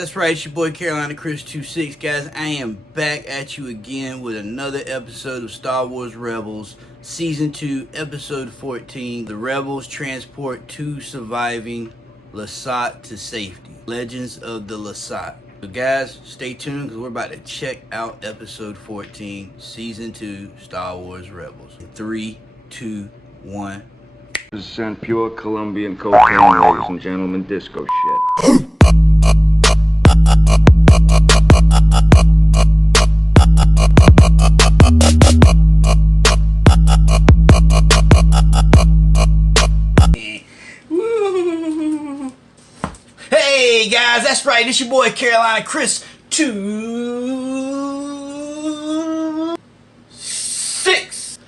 That's right, it's your boy Carolina Chris 26. Guys, I am back at you again with another episode of Star Wars Rebels, Season 2, Episode 14. The Rebels transport two surviving Lasat to safety. Legends of the Lasat. So guys, stay tuned because we're about to check out Episode 14, Season 2, Star Wars Rebels. 3, 2, 1. This is pure Colombian cocaine, ladies and gentlemen, disco shit. Hey guys, that's right, it's your boy Carolina Chris 26.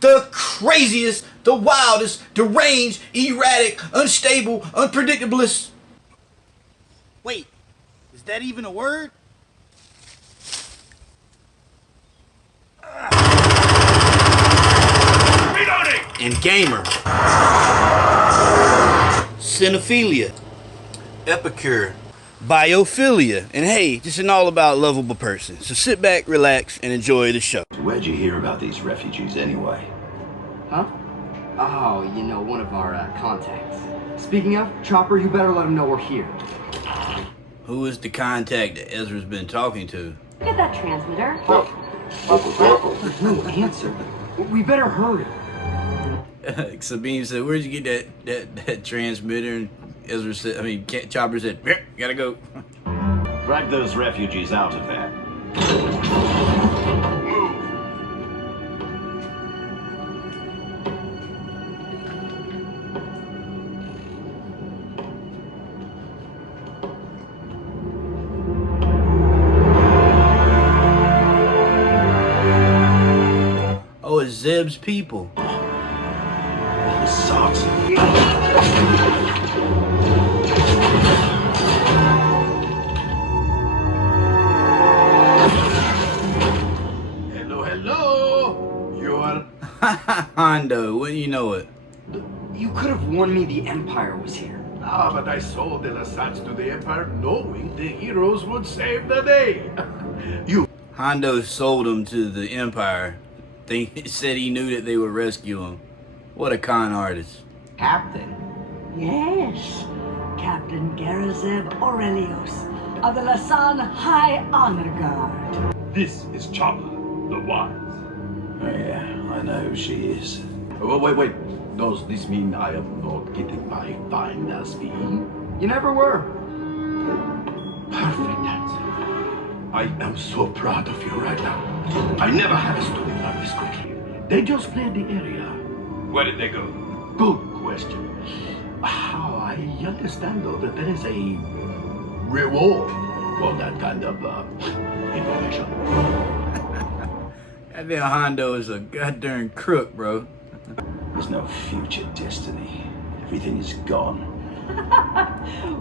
The craziest, the wildest, deranged, erratic, unstable, unpredictablest. Wait, is that even a word? Reloading! And gamer. Cinephilia. Epicure. Biophilia. And hey, just an all-about lovable person. So sit back, relax, and enjoy the show. Where'd you hear about these refugees anyway? Huh? Oh, you know, one of our contacts. Speaking of, Chopper, you better let him know we're here. Who is the contact that Ezra's been talking to? Get that transmitter. There's no answer. We better hurry. Sabine said, where'd you get that transmitter? And Ezra said, Chopper said, gotta go. Drag those refugees out of there. Oh, it's Zeb's people. This sucks. Hello. You are... Hondo, wouldn't you know it? You could have warned me the Empire was here. Ah, but I sold the Lasats to the Empire knowing the heroes would save the day. You... Hondo sold him to the Empire. Said he knew that they would rescue him. What a con artist. Captain? Yes, Captain Garazeb Aurelios of the Lasan High Honor Guard. This is Chopper, the Wise. Oh yeah, I know who she is. Oh, wait. Does this mean I am not getting my finder's fee? You never were. Perfect answer. I am so proud of you right now. I never had a student like this quickly. They just fled the area. Where did they go? Good question. How I understand though that there is a reward for that kind of information. That damn Hondo is a goddamn crook, bro. There's no future destiny. Everything is gone.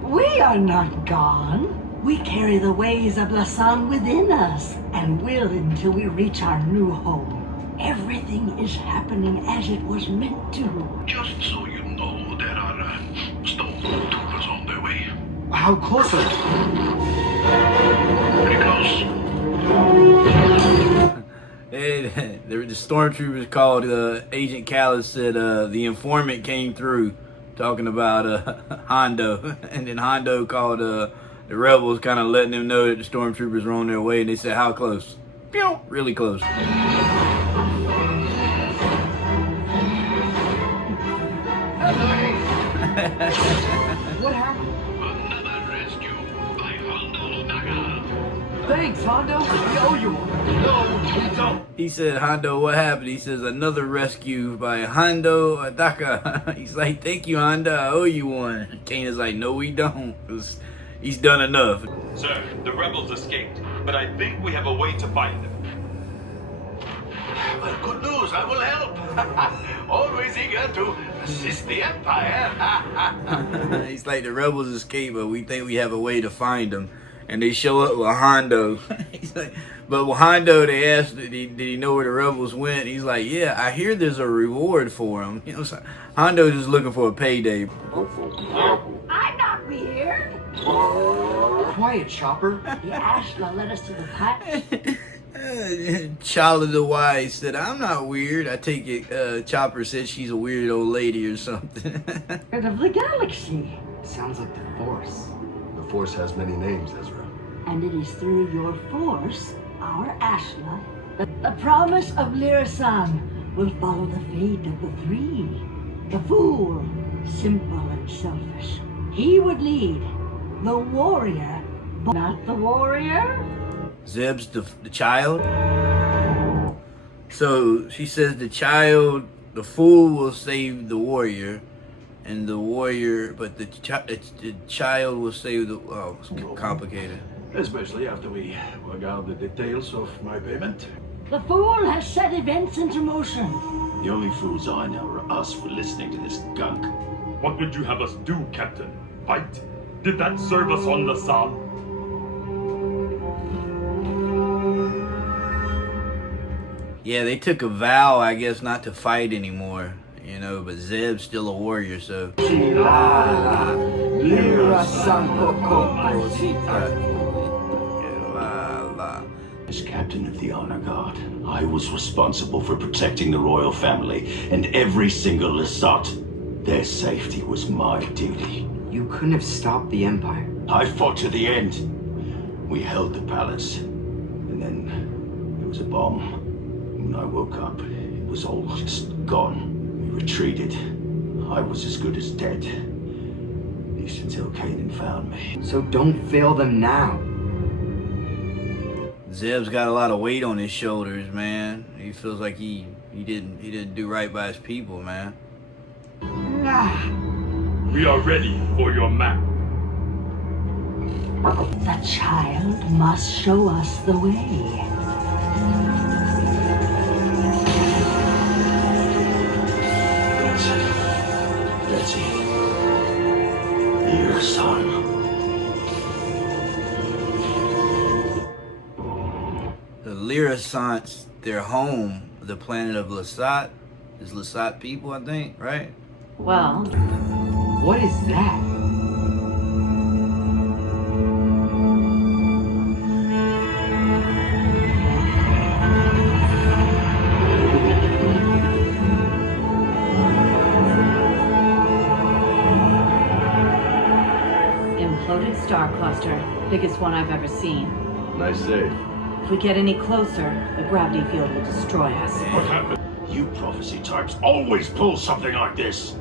We are not gone. We carry the ways of Lasan within us, and will until we reach our new home. Everything is happening as it was meant to. Just so you know, there are stormtroopers on their way. How close are they? Pretty close. The stormtroopers called Agent Callus, said the informant came through talking about Hondo. And then Hondo called the rebels, kind of letting them know that the stormtroopers were on their way. And they said, how close? Pew! Really close. What happened? Another rescue by Hondo Daga. Thanks, Hondo. We owe you one. No, we don't. He said, Hondo, what happened? He says, another rescue by Hondo Adaka. He's like, thank you, Hondo. I owe you one. Kane is like, no, we don't. 'Cause he's done enough. Sir, the rebels escaped, but I think we have a way to find them. Well, good news. I will help. Always eager to assist the Empire. He's like, the rebels escaped, but we think we have a way to find them. And they show up with Hondo. He's like, but with Hondo, they asked, did he know where the rebels went? He's like, yeah, I hear there's a reward for him. You know, so Hondo's just looking for a payday. I'm not weird. quiet, Chopper. The Ashla led us to the path. Chala the Wise said, I'm not weird. I take it Chopper said she's a weird old lady or something. Of the galaxy. Sounds like the Force. The Force has many names, Ezra. And it is through your force, our Ashla, that the promise of Lyra-san will follow the fate of the three. The fool, simple and selfish. He would lead. The warrior, but not the warrior. Zeb's the child. So she says the fool will save the warrior, and the warrior, but the child will save the. Oh, it's complicated. Especially after we work out the details of my payment. The fool has set events into motion. The only fools I know are us for listening to this gunk. What would you have us do, Captain? Fight? Did that serve us on the sun? Yeah, they took a vow, I guess, not to fight anymore. You know, but Zeb's still a warrior, so. As captain of the honor guard, I was responsible for protecting the royal family and every single Lasat. Their safety was my duty. You couldn't have stopped the Empire. I fought to the end. We held the palace, and then there was a bomb. When I woke up, it was all just gone. We retreated. I was as good as dead. At least until Kanan found me. So don't fail them now. Zeb's got a lot of weight on his shoulders, man. He feels like he didn't do right by his people, man. We are ready for your map. The child must show us the way. That's it. Your son. The Lyra-sans, their home, the planet of Lasat, is Lasat people, I think, right? Well, What is that? Imploded star cluster. Biggest one I've ever seen. Nice save. If we get any closer, the gravity field will destroy us. What happened? You prophecy types always pull something like this.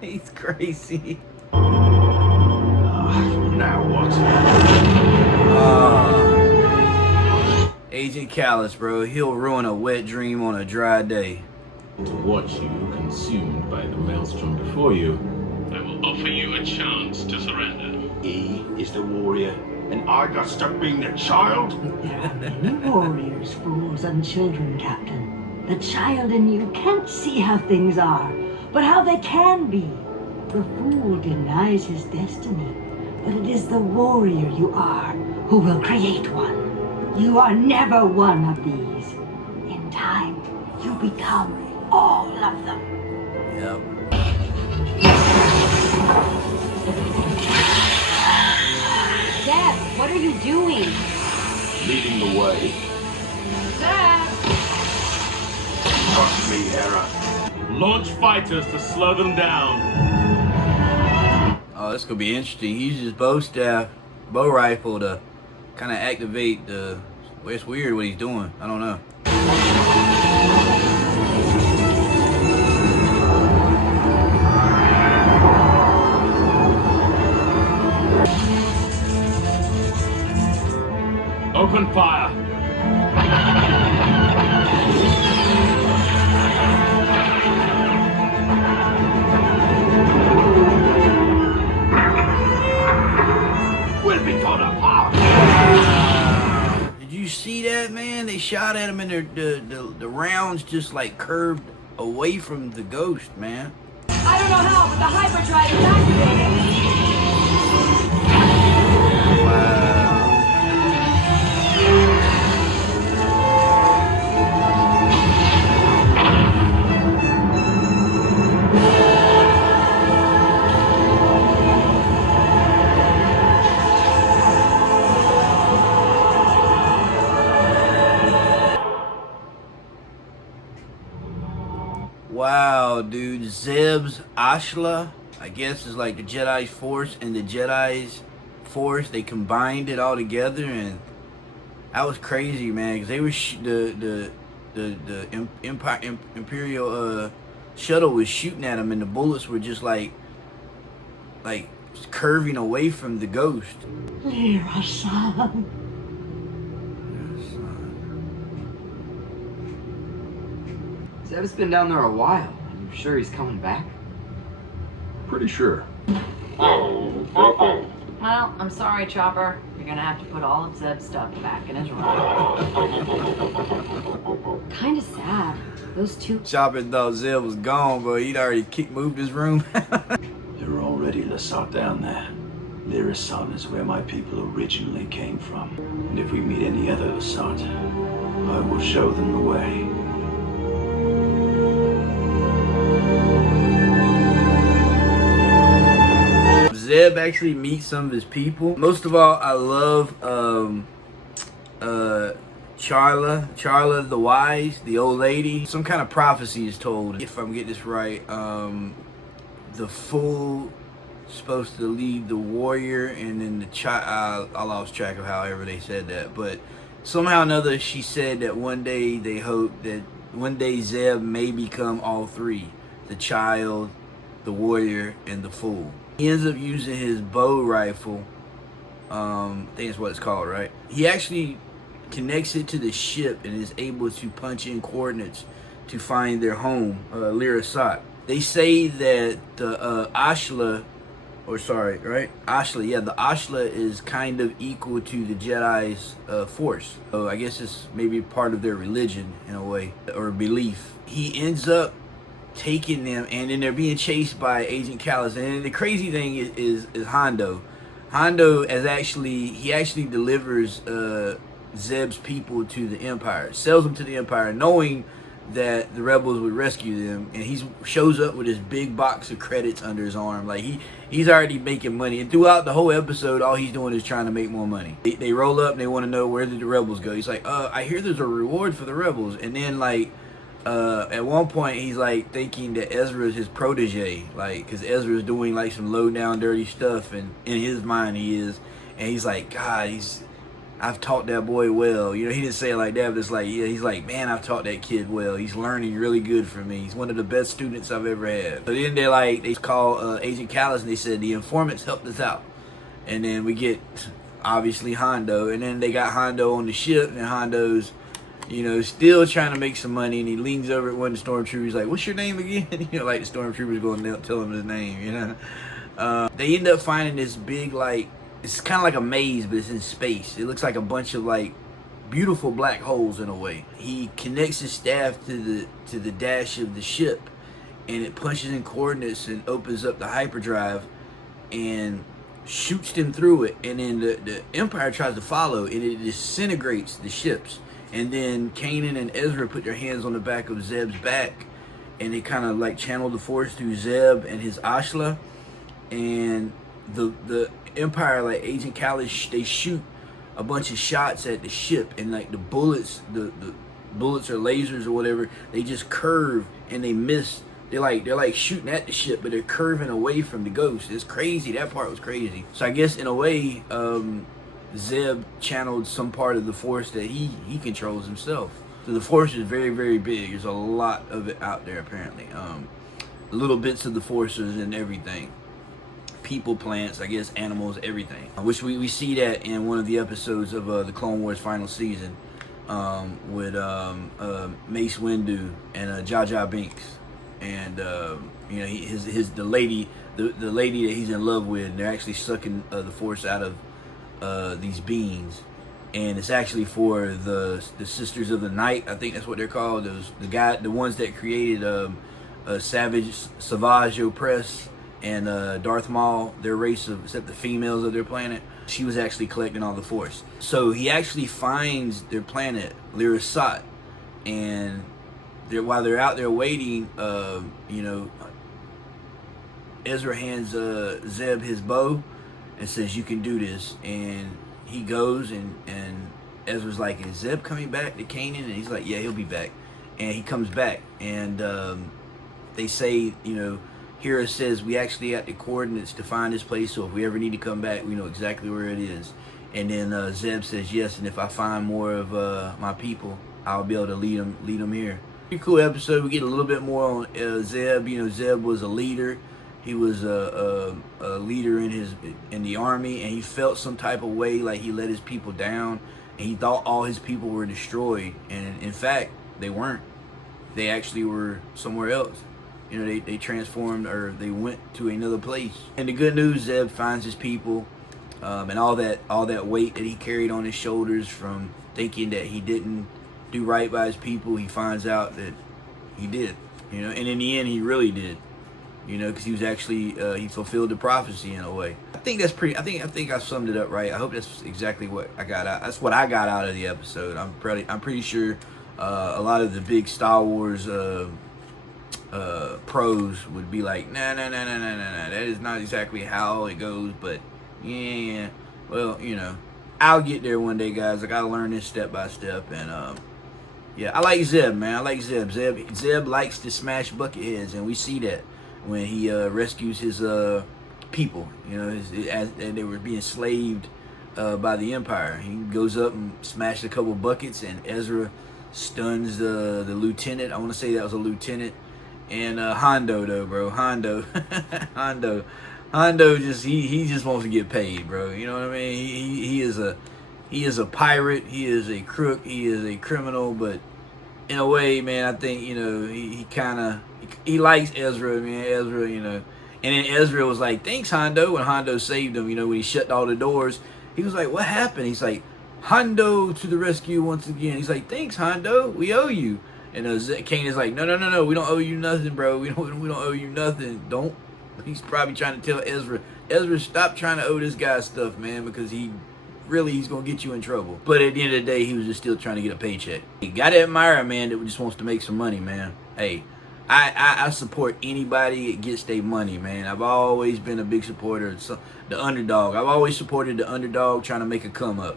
He's crazy. Now what? Agent Callus, bro. He'll ruin a wet dream on a dry day. To watch you consumed by the maelstrom before you. I will offer you a chance to surrender. He is the warrior, and I got stuck being the child? there are many warriors, fools, and children, Captain. The child in you can't see how things are, but how they can be. The fool denies his destiny, but it is the warrior you are who will create one. You are never one of these. In time, you become all of them. Yep. Dad, what are you doing? Leading the way. Dad! Trust me, Hera. Launch fighters to slow them down. Oh, this could be interesting. He uses bow rifle to kind of activate the. Well, it's weird what he's doing. I don't know. Open fire. We'll be torn apart. Did you see that, man? They shot at him and the rounds just like curved away from the ghost, man. I don't know how, but the hyperdrive is activated. called, dude. Zeb's Ashla, I guess, is like the Jedi's Force and the Jedi's Force. They combined it all together, and that was crazy, man. Because they were the Imperial shuttle was shooting at them, and the bullets were just like curving away from the Ghost. Lyra-san. Zeb's been down there a while. Are you sure he's coming back? Pretty sure. Well, I'm sorry, Chopper. You're gonna have to put all of Zeb's stuff back in his room. Kinda sad. Those two. Chopper thought Zeb was gone, but he'd already moved his room. There are already Lasat down there. Lyra-san is where my people originally came from. And if we meet any other Lasat, I will show them the way. Zeb actually meets some of his people. Most of all, I love Charla the Wise, the old lady. Some kind of prophecy is told, if I'm getting this right. The fool supposed to lead the warrior, and then the child. I lost track of however they said that, but somehow or another, she said that one day they hope that one day Zeb may become all three: the child, the warrior, and the fool. He ends up using his bow rifle. I think that's what it's called, right? He actually connects it to the ship and is able to punch in coordinates to find their home, Lyra-Sat. They say that the Ashla, Ashla, yeah, the Ashla is kind of equal to the Jedi's force. So I guess it's maybe part of their religion in a way, or belief. He ends up taking them, and then they're being chased by Agent Callus. And the crazy thing is Hondo. Hondo actually delivers Zeb's people to the Empire, sells them to the Empire, knowing that the rebels would rescue them, and he shows up with his big box of credits under his arm. Like he's already making money, and throughout the whole episode, all he's doing is trying to make more money. They roll up and they want to know where did the rebels go. He's like, I hear there's a reward for the rebels, and then like at one point he's like thinking that Ezra is his protege, like because Ezra's doing like some low down dirty stuff, and in his mind he is, and he's like, God, I've taught that boy well. You know, he didn't say it like that, but it's like, yeah, he's like, man, I've taught that kid well. He's learning really good from me. He's one of the best students I've ever had. So then they call Agent Callus, and they said the informants helped us out. And then we get obviously Hondo, and then they got Hondo on the ship, and Hondo's, you know, still trying to make some money, and he leans over at one of the stormtroopers like, what's your name again? You know, like the stormtroopers going to tell him his name, you know. They end up finding this big, like, it's kind of like a maze, but it's in space. It looks like a bunch of like beautiful black holes in a way. He connects his staff to the dash of the ship, and it punches in coordinates and opens up the hyperdrive and shoots them through it. And then the Empire tries to follow, and it disintegrates the ships. And then Kanan and Ezra put their hands on the back of Zeb's back, and they kind of like channel the force through Zeb and his Ashla, and the Empire, like Agent Callus, they shoot a bunch of shots at the ship, and like the bullets, the bullets or lasers or whatever, they just curve and they miss. They're like shooting at the ship, but they're curving away from the Ghost. It's crazy. That part was crazy. So I guess in a way, Zeb channeled some part of the force that he controls himself. So the force is very, very big. There's a lot of it out there apparently. Little bits of the forces and everything. People, plants, I guess, animals, everything. Which we see that in one of the episodes of the Clone Wars final season with Mace Windu and Jar Jar Binks, and you know, the lady that he's in love with. And they're actually sucking the force out of these beings, and it's actually for the Sisters of the Night. I think that's what they're called. The ones that created Savage Opress and Darth Maul, their race of, except the females of their planet. She was actually collecting all the force. So he actually finds their planet, Lyra-Sat, and while they're out there waiting, you know, Ezra hands Zeb his bow and says, you can do this. And he goes, and Ezra's like, is Zeb coming back to Kanan? And he's like, yeah, he'll be back. And he comes back, and they say, you know, here it says we actually got the coordinates to find this place, so if we ever need to come back, we know exactly where it is. And then Zeb says yes, and if I find more of my people, I'll be able to lead them here. Pretty cool episode. We get a little bit more on Zeb. You know, Zeb was a leader. He was a leader in the army, and he felt some type of way like he let his people down, and he thought all his people were destroyed. And in fact, they weren't. They actually were somewhere else. You know, they transformed, or they went to another place. And the good news, Zeb finds his people, and all that weight that he carried on his shoulders from thinking that he didn't do right by his people, he finds out that he did. You know, and in the end, he really did. You know, because he was actually he fulfilled the prophecy in a way. I think that's pretty. I think I summed it up right. I hope that's exactly what I got out. That's what I got out of the episode. I'm pretty sure a lot of the big Star Wars pros would be like, nah. That is not exactly how it goes. But yeah, well, you know, I'll get there one day, guys. I gotta learn this step by step. And yeah, I like Zeb, man. I like Zeb. Zeb likes to smash bucket heads, and we see that when he rescues his people, you know, as they were being slaved by the Empire. He goes up and smashes a couple buckets, and Ezra stuns the lieutenant. I want to say that was a lieutenant. And Hondo, though, bro, Hondo just he just wants to get paid, bro. You know what I mean? He is a pirate. He is a crook. He is a criminal. But in a way, man, I think, you know, he likes Ezra, man. Ezra, you know. And then Ezra was like, thanks, Hondo. When Hondo saved him, you know, when he shut all the doors, he was like, what happened? He's like, Hondo to the rescue once again. He's like, thanks, Hondo. We owe you. And Kane is like, no. We don't owe you nothing, bro. We don't owe you nothing. Don't. He's probably trying to tell Ezra, stop trying to owe this guy stuff, man, because he's going to get you in trouble. But at the end of the day, he was just still trying to get a paycheck. You got to admire a man that just wants to make some money, man. Hey, I support anybody that gets their money, man. I've always been a big supporter of the underdog. I've always supported the underdog trying to make a come up.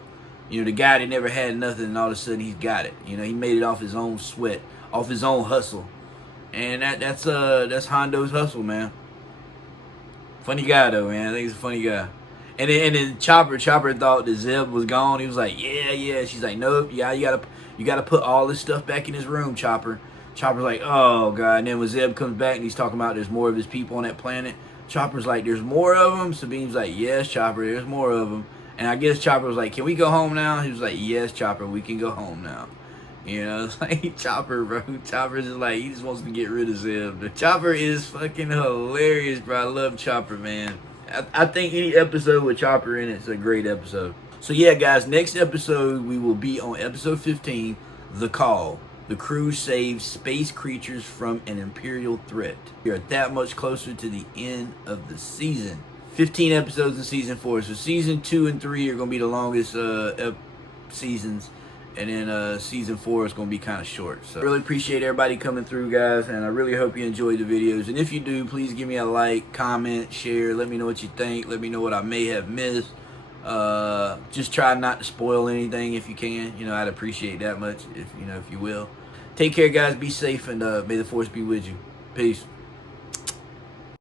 You know, the guy that never had nothing, and all of a sudden he's got it. You know, he made it off his own sweat, off his own hustle. And that's Hondo's hustle, man. Funny guy, though, man. I think he's a funny guy. And then Chopper thought that Zeb was gone. He was like, yeah. She's like, nope. Yeah, you gotta put all this stuff back in his room, Chopper. Chopper's like, oh god. And then when Zeb comes back and he's talking about there's more of his people on that planet, Chopper's like, there's more of them. Sabine's like, yes, Chopper, there's more of them. And I guess Chopper was like, can we go home now? He was like, yes, Chopper, we can go home now. You know, it's like Chopper, bro. Chopper's just like, he just wants to get rid of Zeb. The Chopper is fucking hilarious, bro. I love Chopper, man. I think any episode with Chopper in it is a great episode. So yeah, guys, next episode we will be on episode 15, The Call. The crew saves space creatures from an Imperial threat. We are that much closer to the end of the season. 15 episodes in season 4. So season 2 and 3 are going to be the longest seasons. And then season 4 is going to be kind of short. So I really appreciate everybody coming through, guys. And I really hope you enjoyed the videos. And if you do, please give me a like, comment, share. Let me know what you think. Let me know what I may have missed. Just try not to spoil anything if you can. You know, I'd appreciate that much if you will. Take care, guys. Be safe, and may the force be with you. Peace.